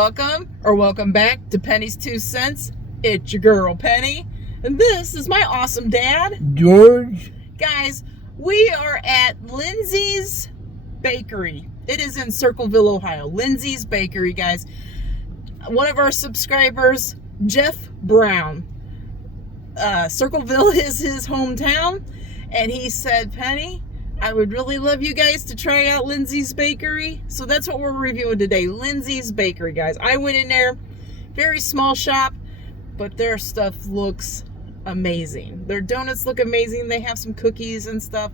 welcome back to Penny's 2 Cents. It's your girl, Penny. And this is my awesome dad, George. Guys, we are at Lindsey's Bakery. It is in Circleville, Ohio. Lindsey's Bakery, guys. One of our subscribers, Jeff Brown. Circleville is his hometown. And he said, Penny, I would really love you guys to try out Lindsey's Bakery. So that's what we're reviewing today. Lindsey's Bakery, guys. I went in there. Very small shop. But their stuff looks amazing. Their donuts look amazing. They have some cookies and stuff.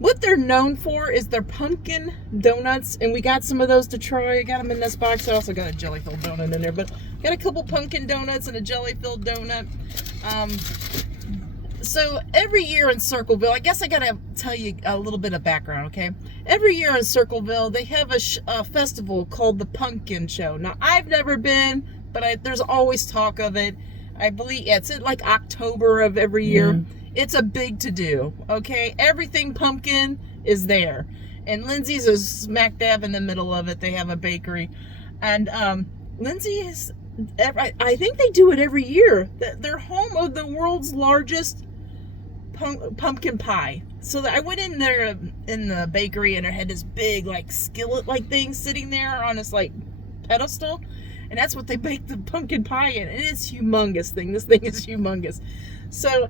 What they're known for is their pumpkin donuts, and we got some of those to try. I got them in this box. I also got a jelly-filled donut in there, but got a couple pumpkin donuts and a jelly-filled donut. So every year in Circleville, I guess I gotta tell you a little bit of background, okay? Every year in Circleville, they have a festival called the Pumpkin Show. Now, I've never been, but there's always talk of it. I believe it's in like October of every year. Yeah. It's a big to-do, okay? Everything pumpkin is there. And Lindsey's is smack dab in the middle of it. They have a bakery. And Lindsey is, I think they do it every year. They're home of the world's largest pumpkin pie. So I went in there in the bakery, and it had this big like skillet-like thing sitting there on this like pedestal. And that's what they bake the pumpkin pie in. And it's humongous thing. This thing is humongous. So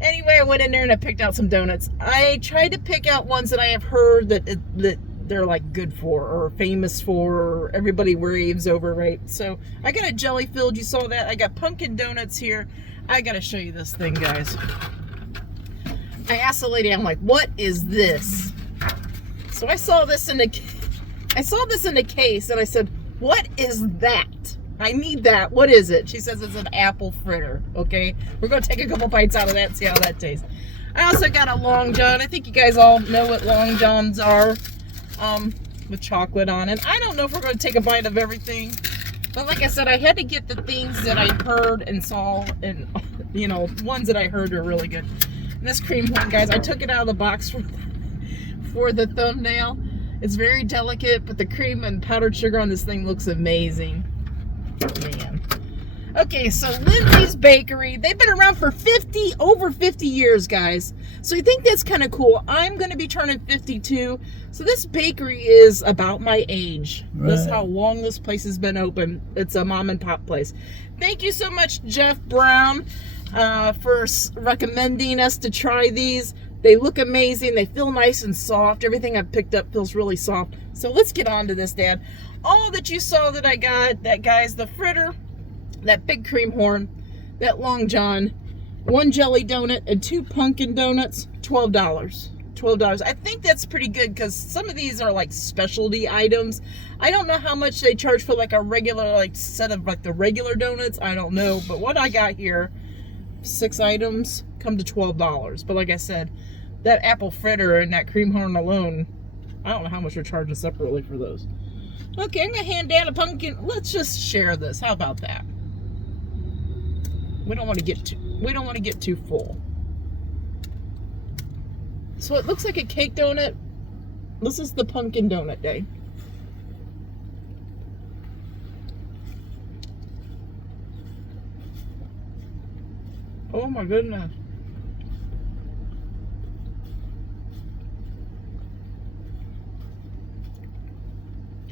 anyway, I went in there and I picked out some donuts. I tried to pick out ones that I have heard that they're like good for or famous for or everybody raves over, right? So I got a jelly filled. You saw that. I got pumpkin donuts here. I got to show you this thing, guys. I asked the lady, I'm like, what is this? So I saw this in the case and I said, what is that? I need that. What is it? She says it's an apple fritter. Okay, we're gonna take a couple bites out of that and see how that tastes. I also got a Long John. I think you guys all know what Long Johns are, with chocolate on it. I don't know if we're gonna take a bite of everything, but like I said, I had to get the things that I heard and saw, and you know, ones that I heard are really good. And this cream one, guys, I took it out of the box for the thumbnail. It's very delicate, but the cream and powdered sugar on this thing looks amazing. Man. Okay, so Lindsey's Bakery, they've been around for over 50 years, guys. So you think that's kind of cool. I'm going to be turning 52. So this bakery is about my age. Right. This is how long this place has been open. It's a mom and pop place. Thank you so much, Jeff Brown, for recommending us to try these. They look amazing. They feel nice and soft. Everything I've picked up feels really soft. So let's get on to this, Dad. All that you saw that I got, that guy's the fritter, that big cream horn, that Long John, one jelly donut, and 2 pumpkin donuts, $12. $12. I think that's pretty good because some of these are like specialty items. I don't know how much they charge for like a regular like set of like the regular donuts. I don't know. But what I got here, 6 items, come to $12. But like I said, that apple fritter and that cream horn alone, I don't know how much they're charging separately for those. Okay, I'm gonna hand Dad a pumpkin. Let's just share this. How about that? We don't want to get too full. So it looks like a cake donut. This is the pumpkin donut day. Oh my goodness.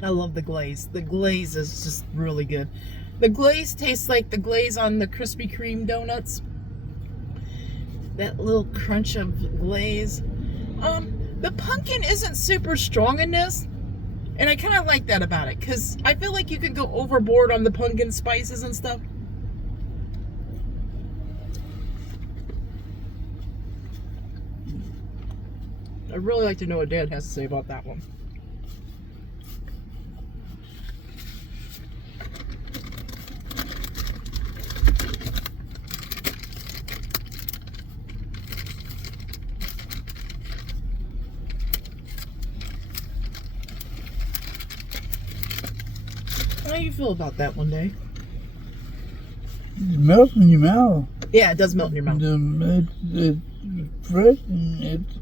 I love the glaze. The glaze is just really good. The glaze tastes like the glaze on the Krispy Kreme donuts. That little crunch of glaze. The pumpkin isn't super strong in this. And I kind of like that about it. Because I feel like you can go overboard on the pumpkin spices and stuff. I'd really like to know what Dad has to say about that one. How do you feel about that one, Day? It melts in your mouth. Yeah, it does melt in your mouth. It's fresh and it's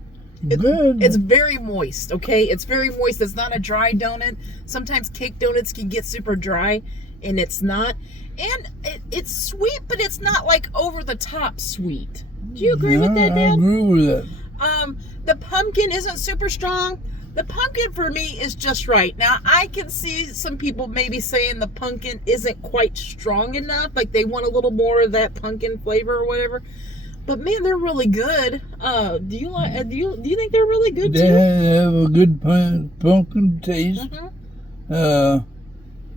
Good. It's very moist, okay? It's very moist. It's not a dry donut. Sometimes cake donuts can get super dry, and it's not. And it's sweet, but it's not like over the top sweet. Do you agree with that, I Dad? agree with that. The pumpkin isn't super strong. The pumpkin for me is just right. Now, I can see some people maybe saying the pumpkin isn't quite strong enough. Like they want a little more of that pumpkin flavor or whatever. But man, they're really good. Do you think they're really good They too? have a good pumpkin taste. Mm-hmm.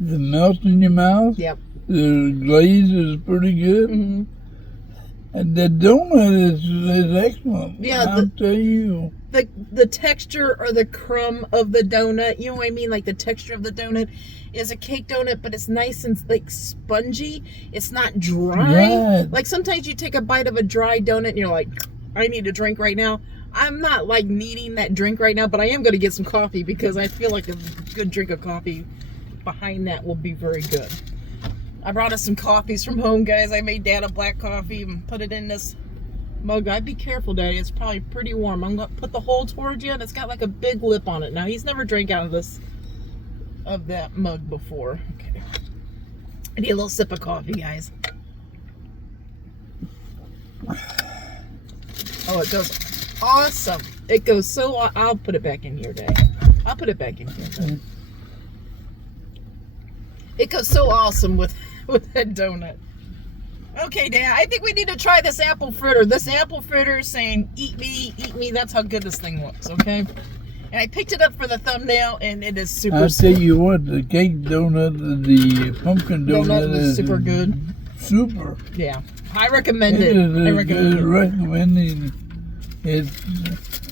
The melt in your mouth. Yep. The glaze is pretty good. Mm-hmm. And the donut is excellent. Yeah, I'll tell you. The texture or the crumb of the donut, you know what I mean? Like the texture of the donut is a cake donut, but it's nice and like spongy. It's not dry. Right. Like sometimes you take a bite of a dry donut and you're like, I need a drink right now. I'm not like needing that drink right now, but I am going to get some coffee because I feel like a good drink of coffee behind that will be very good. I brought us some coffees from home, guys. I made Dad a black coffee and put it in this mug. I'd be careful, Daddy. It's probably pretty warm. I'm going to put the hole towards you, and it's got like a big lip on it. Now, he's never drank out of that mug before. Okay. I need a little sip of coffee, guys. Oh, it goes awesome. It goes so... I'll put it back in here, Daddy. I'll put it back in here, Daddy. It goes so awesome with that donut. Okay, Dad, I think we need to try this apple fritter. This apple fritter is saying, eat me, eat me. That's how good this thing looks, okay? And I picked it up for the thumbnail, and it is super I'll tell you what, the cake donut, the pumpkin donut is super good. Super. Yeah, I recommend it. I recommend it. Recommending it.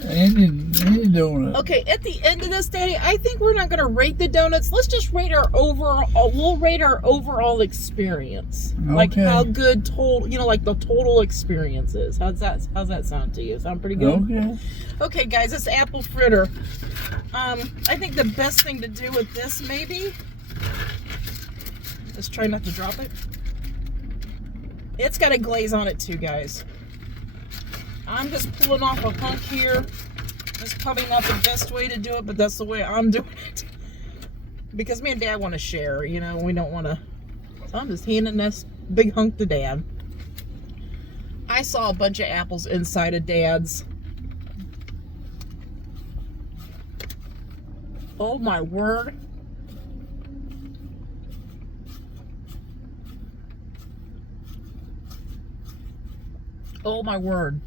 Any donut. Okay, at the end of this day, I think we're not going to rate the donuts. Let's just rate our overall. We'll rate our overall experience, like Okay. how good total, like the total experience is. How's that sound to you? Sound pretty good? Okay. Okay, guys, this apple fritter. I think the best thing to do with this maybe. Let's try not to drop it. It's got a glaze on it too, guys. I'm just pulling off a hunk here. That's probably not the best way to do it, but that's the way I'm doing it. Because me and Dad want to share, we don't want to. So I'm just handing this big hunk to Dad. I saw a bunch of apples inside of Dad's. Oh my word. Oh my word.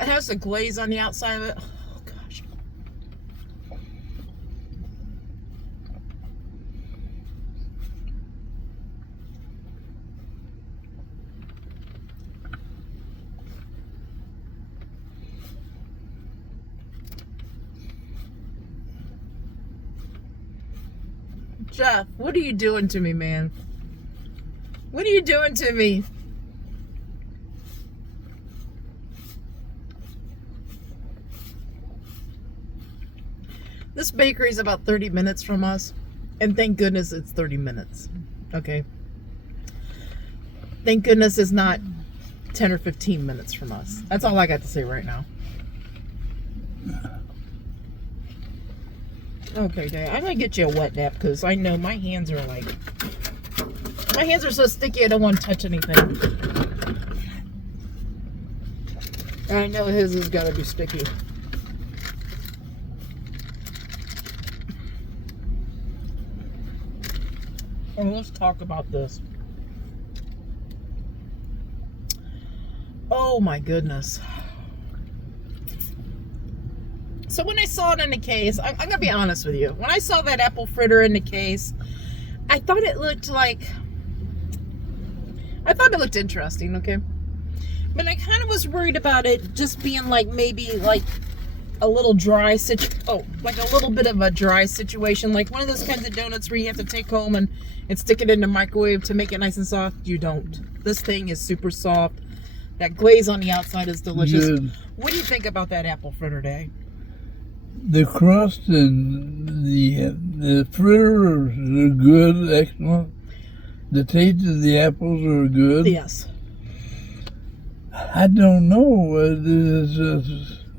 It has a glaze on the outside of it. Oh gosh. Jeff, what are you doing to me, man? What are you doing to me? This bakery is about 30 minutes from us, and thank goodness it's 30 minutes, okay? Thank goodness it's not 10 or 15 minutes from us. That's all I got to say right now. Okay, Dad, I'm going to get you a wet nap because I know my hands are so sticky I don't want to touch anything. And I know his has got to be sticky. And let's talk about this. Oh my goodness. So when I saw it in the case, I'm going to be honest with you. When I saw that apple fritter in the case, I thought it looked interesting, okay? But I kind of was worried about it just being like maybe like a little dry like a little bit of a dry situation, like one of those kinds of donuts where you have to take home and stick it in the microwave to make it nice and soft. You don't. This thing is super soft. That glaze on the outside is delicious. Good. What do you think about that apple fritter, Day? The crust and the fritters are good, excellent. The taste of the apples are good. Yes. I don't know.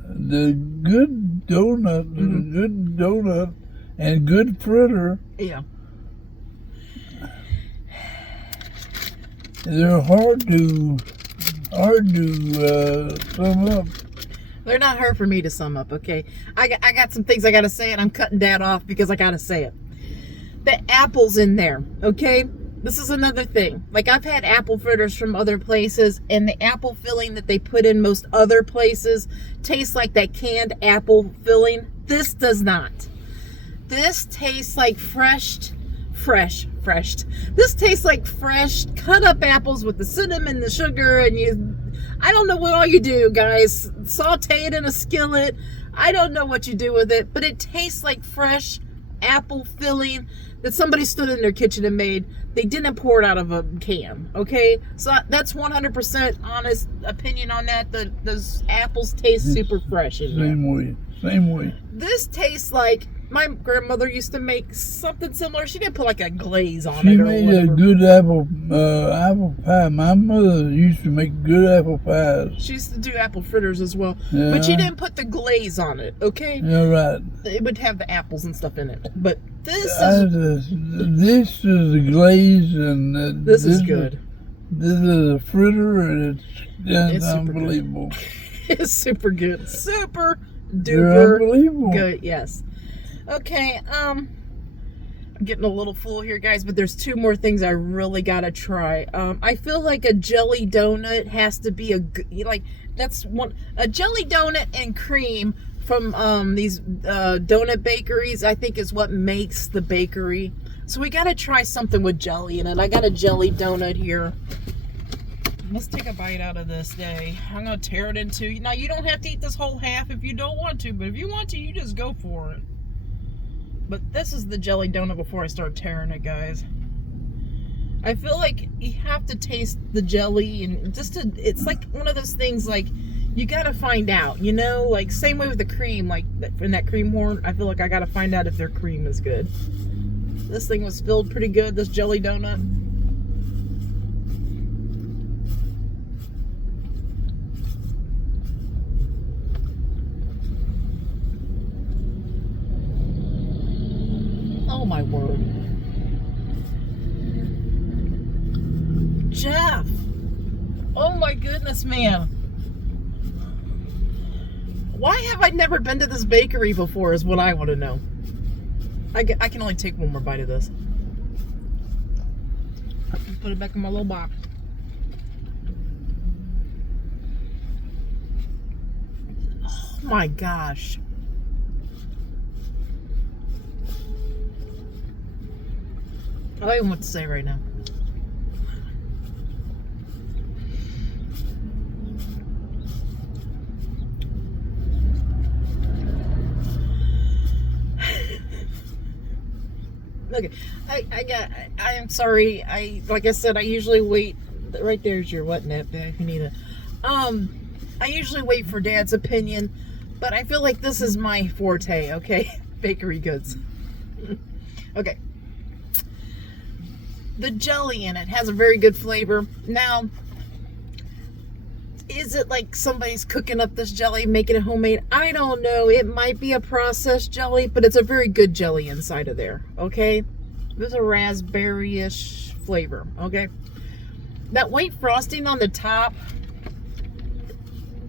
The good donut, good donut, and good fritter. Yeah. They're hard to sum up. They're not hard for me to sum up, okay? I got some things I got to say, and I'm cutting Dad off because I got to say it. The apples in there, okay? This is another thing. Like, I've had apple fritters from other places, and the apple filling that they put in most other places tastes like that canned apple filling. This does not. This tastes like fresh. This tastes like fresh, cut up apples with the cinnamon, the sugar, and I don't know what all you do, guys. Saute it in a skillet. I don't know what you do with it, but it tastes like fresh apple filling that somebody stood in their kitchen and made. They didn't pour it out of a can, okay? So that's 100% honest opinion on that. Those apples taste super fresh in there. Same way. This tastes like my grandmother used to make something similar. She didn't put like a glaze on She it or made whatever. a good apple pie. My mother used to make good apple pies. She used to do apple fritters as well. Yeah. But she didn't put the glaze on it, okay? You're right. It would have the apples and stuff in it. But this This is the glaze, and this is good. This is a fritter, and it's super unbelievable. It's super good. Super They're duper unbelievable. good, yes. Okay, I'm getting a little full here, guys, but there's two more things I really gotta try. I feel like a jelly donut has to be a jelly donut and cream from these donut bakeries, I think, is what makes the bakery. So we gotta try something with jelly in it. I got a jelly donut here. Let's take a bite out of this day. I'm gonna tear it in two. Now, you don't have to eat this whole half if you don't want to, but if you want to, you just go for it. But this is the jelly donut before I start tearing it, guys. I feel like you have to taste the jelly, and it's like one of those things, like, you gotta find out, you know? Like, same way with the cream, like, in that cream horn, I feel like I gotta find out if their cream is good. This thing was filled pretty good, this jelly donut. Oh my word. Jeff! Oh my goodness, man. Why have I never been to this bakery before is what I want to know. I can only take one more bite of this. Put it back in my little box. Oh my gosh. I don't even know what to say right now. Okay, I am sorry. Like I said, I usually wait. Right there's your what nap bag if you need it. I usually wait for Dad's opinion, but I feel like this is my forte, okay? Bakery goods. Okay. The jelly in it has a very good flavor. Now, is it like somebody's cooking up this jelly, making it homemade? I don't know. It might be a processed jelly, but it's a very good jelly inside of there, okay? There's a raspberry-ish flavor, okay? That white frosting on the top,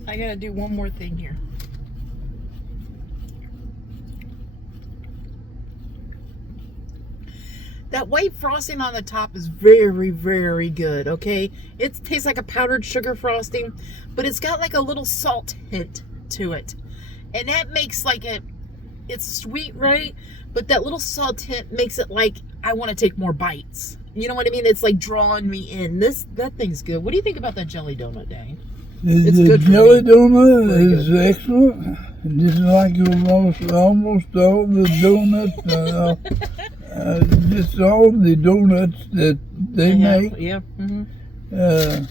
I gotta do one more thing here. That white frosting on the top is very, very good, okay? It tastes like a powdered sugar frosting, but it's got like a little salt hint to it. And that makes like it's sweet, right? But that little salt hint makes it like, I want to take more bites. You know what I mean? It's like drawing me in. That thing's good. What do you think about that jelly donut, Dang? It's the good for jelly me. donut Very is good. excellent. Just like almost all the donuts, just all the donuts that they make. Yeah. Mm-hmm.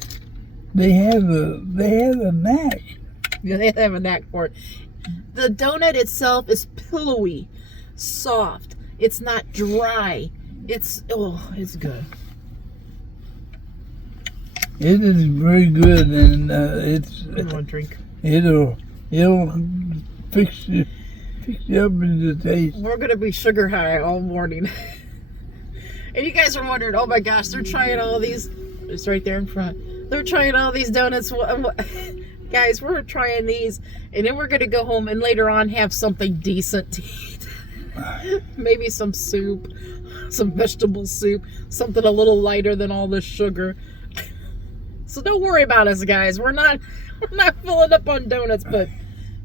They have a knack. Yeah, they have a knack for it. The donut itself is pillowy, soft. It's not dry. It's good. It is very good, and it's I want a drink. it'll fix you up in the taste. We're gonna be sugar high all morning. And you guys are wondering, oh my gosh, they're trying all these. It's right there in front. They're trying all these donuts. Guys, we're trying these, and then we're gonna go home and later on have something decent to eat. Maybe some soup, some vegetable soup, something a little lighter than all this sugar. So don't worry about us, guys. We're not filling up on donuts, but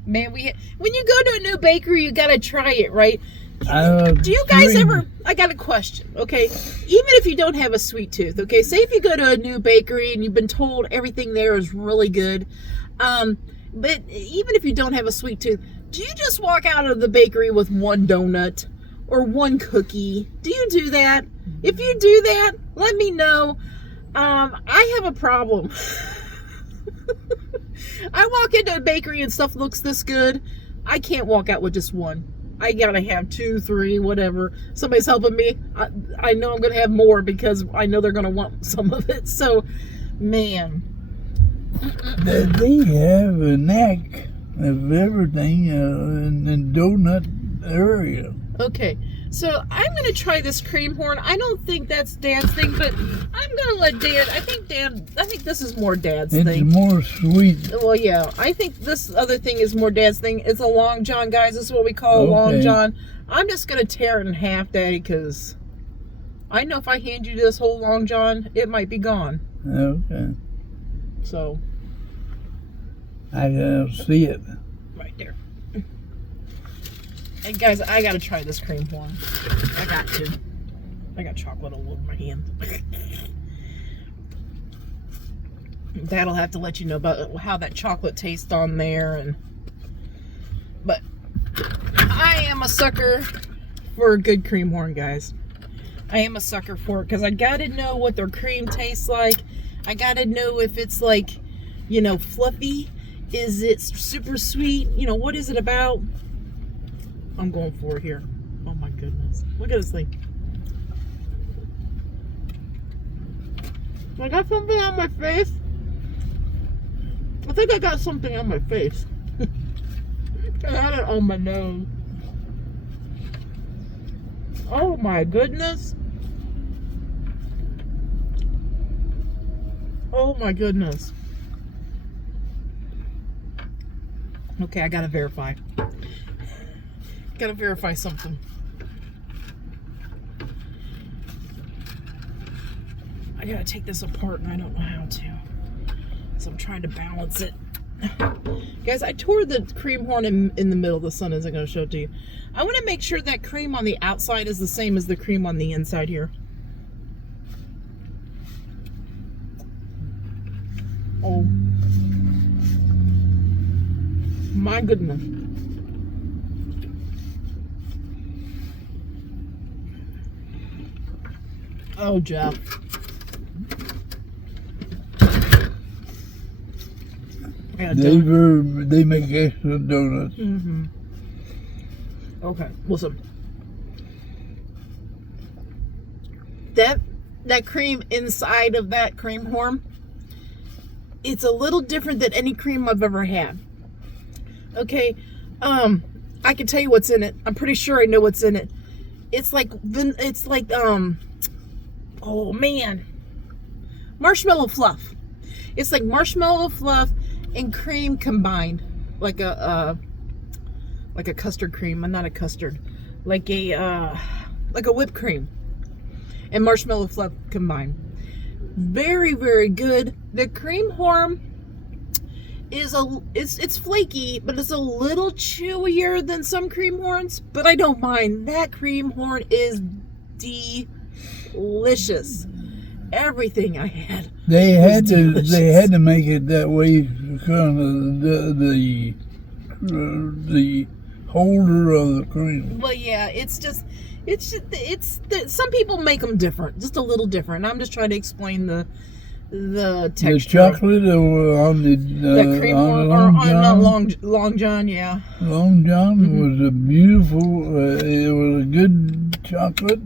man, when you go to a new bakery, you gotta try it, right? Do you guys ever? I got a question, okay? Even if you don't have a sweet tooth, okay? Say if you go to a new bakery and you've been told everything there is really good, but even if you don't have a sweet tooth, do you just walk out of the bakery with one donut or one cookie? Do you do that? If you do that, let me know. I have a problem. I walk into a bakery and stuff looks this good. I can't walk out with just one. I gotta have 2, 3, whatever. Somebody's helping me. I know I'm gonna have more because I know they're gonna want some of it. So, man. They have a knack of everything in the donut area. Okay, so I'm gonna try this cream horn. I don't think that's Dad's thing, but I'm gonna let Dad. I think this is more Dad's thing. It's more sweet. Well, yeah, I think this other thing is more Dad's thing. It's a Long John, guys. This is what we call a Long John. I'm just gonna tear it in half, Daddy, because I know if I hand you this whole Long John, it might be gone. Okay. So. I can see it. Right there. And guys, I gotta try this cream horn. I got to. I got chocolate all over my hand. Dad'll have to let you know about how that chocolate tastes on there, but I am a sucker for a good cream horn, guys. I am a sucker for it because I gotta know what their cream tastes like. I gotta know if it's like, fluffy. Is it super sweet? What is it about? I'm going for it here. Oh my goodness. Look at this thing. I got something on my face. I think I got something on my face. I had it on my nose. Oh my goodness. Oh my goodness. Okay, I gotta verify. Gotta verify something. I gotta take this apart and I don't know how to. So I'm trying to balance it. Guys, I tore the cream horn in the middle. The sun isn't gonna show it to you. I wanna make sure that cream on the outside is the same as the cream on the inside here. Oh. My goodness. Oh, Jeff. They make excellent donuts. Mm-hmm. Okay, listen. That cream inside of that cream horn, it's a little different than any cream I've ever had. Okay, I can tell you what's in it. I'm pretty sure I know what's in it. It's like oh man, marshmallow fluff. It's like marshmallow fluff and cream combined, like a custard cream. Not a custard, like a whipped cream and marshmallow fluff combined. Very, very good. The cream horn it's flaky, but it's a little chewier than some cream horns, but I don't mind. That cream horn is delicious. Everything I had. They had to make it that way because of the holder of the cream. Well, yeah, some people make them different, just a little different. I'm just trying to explain the texture. The chocolate on the cream on Long John, yeah. Long John was a beautiful. It was a good chocolate.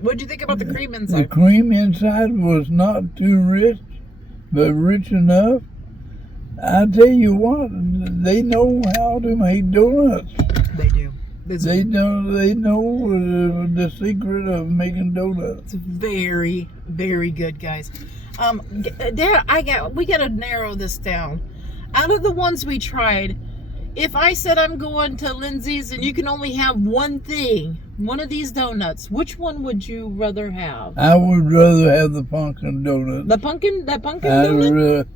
What did you think about the cream inside? The cream inside was not too rich, but rich enough. I tell you what, they know how to make donuts. They do. They know the secret of making donuts. It's very, very good, guys. Dad, we gotta narrow this down. Out of the ones we tried, if I said I'm going to Lindsey's and you can only have one thing, one of these donuts, which one would you rather have? I would rather have the pumpkin donut. The pumpkin donut?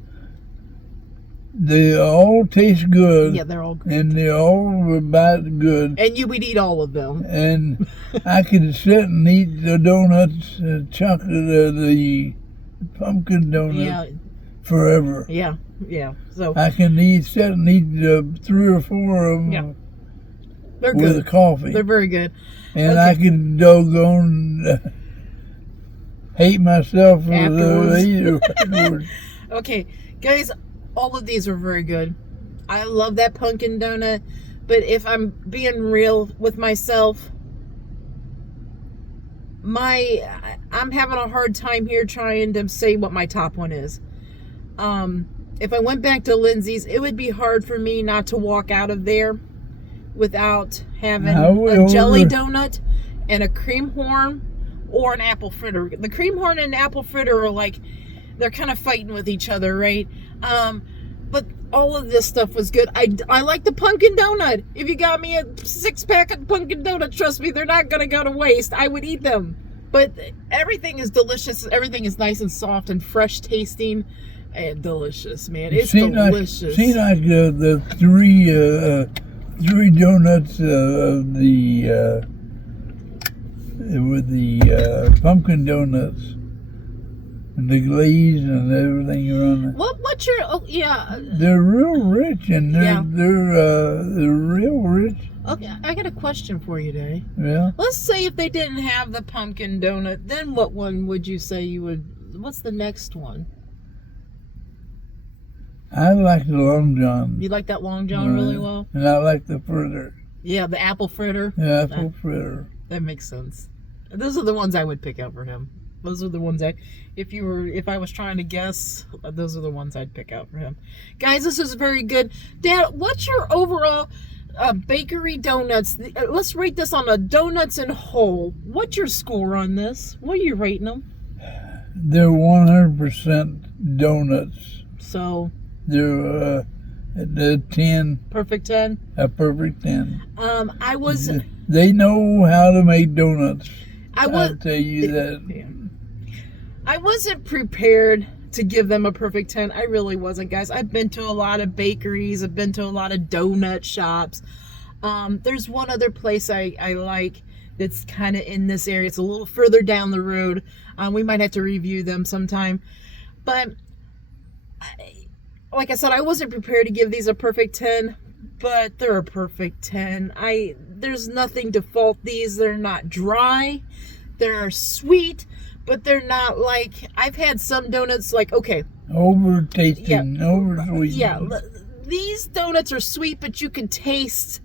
They all taste good. Yeah, they're all good. And they all about good. And you would eat all of them. And I could sit and eat the donuts, chocolate, the pumpkin donut forever. Yeah. So I can sit and eat 3 or 4 of them. Yeah. They're with good. Coffee. They're very good. And I can doggone hate myself for afterwards. Okay, guys, all of these are very good. I love that pumpkin donut, but if I'm being real with myself, I'm having a hard time here trying to say what my top one is. If I went back to Lindsey's, it would be hard for me not to walk out of there without having a jelly donut and a cream horn or an apple fritter. The cream horn and apple fritter are like, they're kind of fighting with each other, right? But all of this stuff was good. I like the pumpkin donut. If you got me a 6-pack of pumpkin donut, trust me, they're not going to go to waste. I would eat them. But everything is delicious. Everything is nice and soft and fresh tasting and delicious, man. It's delicious. Seems like the three donuts of with the pumpkin donuts and the glaze and everything around it. What's your? Oh yeah. They're real rich and they're real rich. Okay, I got a question for you, Day. Yeah. Let's say if they didn't have the pumpkin donut, then what one would you say you would? What's the next one? I like the Long John. You like that Long John really well? And I like the fritter. Yeah, the apple fritter. Yeah, apple fritter. That makes sense. Those are the ones I would pick out for him. Those are the ones if I was trying to guess, those are the ones I'd pick out for him. Guys, this is very good. Dad, what's your overall bakery donuts? Let's rate this on a donuts in whole. What's your score on this? What are you rating them? They're 100% donuts. So they're the 10. Perfect 10. A perfect 10. They know how to make donuts. I'll tell you that. Yeah. I wasn't prepared to give them a perfect 10. I really wasn't, guys. I've been to a lot of bakeries. I've been to a lot of donut shops. There's one other place I like that's kind of in this area. It's a little further down the road. We might have to review them sometime. But like I said, I wasn't prepared to give these a perfect 10, but they're a perfect 10. There's nothing to fault these. They're not dry. They're sweet, but they're not like, I've had some donuts like, okay. Over-tasting, over-sweet. Yeah, these donuts are sweet, but you can taste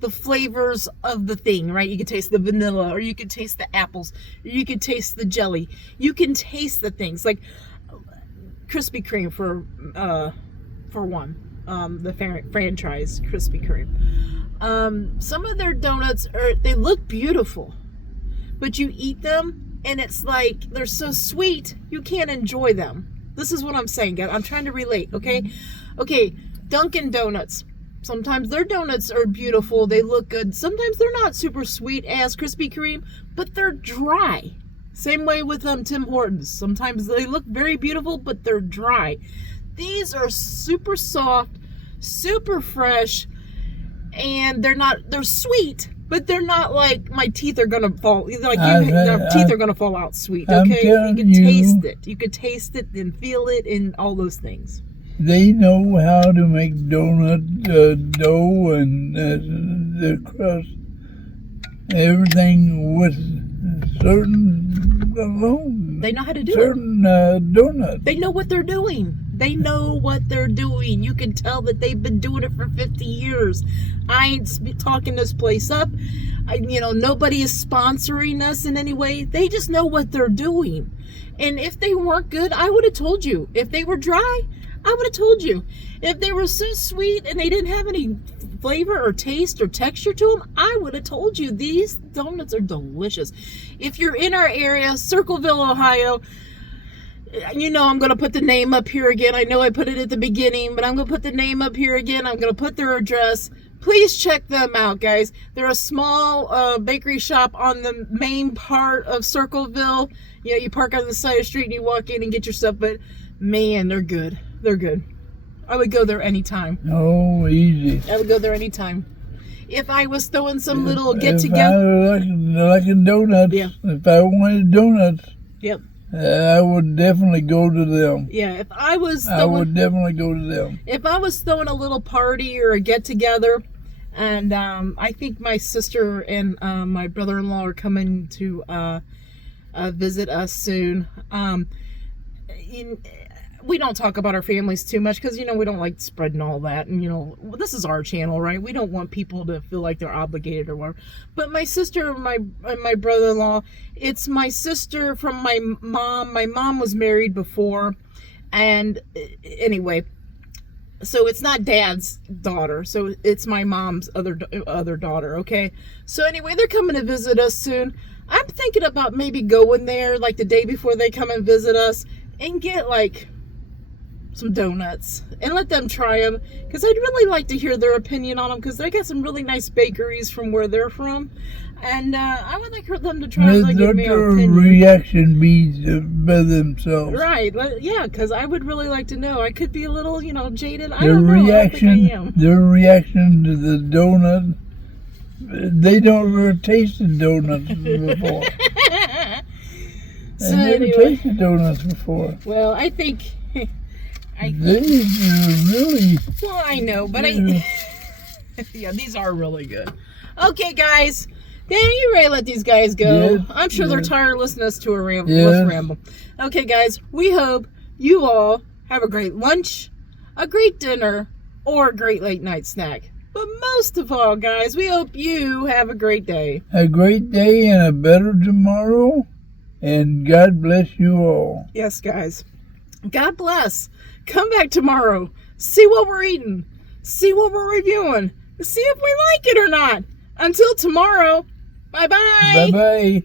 the flavors of the thing, right? You can taste the vanilla, or you can taste the apples, or you can taste the jelly. You can taste the things, like Krispy Kreme for one, the franchise Krispy Kreme. Some of their donuts they look beautiful, but you eat them and it's like they're so sweet you can't enjoy them. This is what I'm saying, guys. I'm trying to relate, okay? Okay, Dunkin' Donuts. Sometimes their donuts are beautiful, they look good. Sometimes they're not super sweet as Krispy Kreme, but they're dry. Same way with Tim Hortons. Sometimes they look very beautiful, but they're dry. These are super soft, super fresh, and they're sweet, but they're not like my teeth are gonna fall. Like your teeth are gonna fall out sweet. Okay, you can taste it. You can taste it and feel it and all those things. They know how to make donut dough and the crust, everything with certain alone. They know how to do certain donuts. They know what they're doing. They know what they're doing. You can tell that they've been doing it for 50 years. I ain't talking this place up. Nobody is sponsoring us in any way. They just know what they're doing. And if they weren't good, I would have told you. If they were dry, I would have told you. If they were so sweet and they didn't have any flavor or taste or texture to them, I would have told you. These donuts are delicious. If you're in our area, Circleville, Ohio, you know I'm going to put the name up here again. I know I put it at the beginning, but I'm going to put the name up here again. I'm going to put their address. Please check them out, guys. They're a small bakery shop on the main part of Circleville. You know, you park on the side of the street and you walk in and get your stuff, but man, they're good. They're good. I would go there anytime. Oh, easy. I would go there anytime. If I was throwing some little get If together. I like donuts, Yeah. if I wanted donuts, Yep. I would definitely go to them. Yeah. If I was I would definitely go to them. If I was throwing a little party or a get together, and I think my sister and my brother-in-law are coming to visit us soon. We don't talk about our families too much because, you know, we don't like spreading all that. And, you know, this is our channel, right? We don't want people to feel like they're obligated or whatever. But my sister and my brother-in-law, it's my sister from my mom. My mom was married before. And anyway, so it's not Dad's daughter. So it's my mom's other daughter, okay? So anyway, they're coming to visit us soon. I'm thinking about maybe going there like the day before they come and visit us and get like some donuts and let them try them, because I'd really like to hear their opinion on them, because they got some really nice bakeries from where they're from, and I would like them to try them. Let their reaction be by themselves. Right? Yeah, because I would really like to know. I could be a little, you know, jaded. I Their don't know. reaction, I don't think I am. their reaction to the donut. They don't ever tasted donuts before. So They anyway, never tasted donuts before. well, I think. These are really. Well, I know, but yeah, these are really good. Okay, guys. Dan, you ready to let these guys go? Yes, I'm sure they're yes. tired of listening to us to a ramble. Yes. Let's ramble. Okay, guys. We hope you all have a great lunch, a great dinner, or a great late night snack. But most of all, guys, we hope you have a great day. A great day and a better tomorrow. And God bless you all. Yes, guys. God bless. Come back tomorrow. See what we're eating. See what we're reviewing. See if we like it or not. Until tomorrow. Bye-bye. Bye-bye.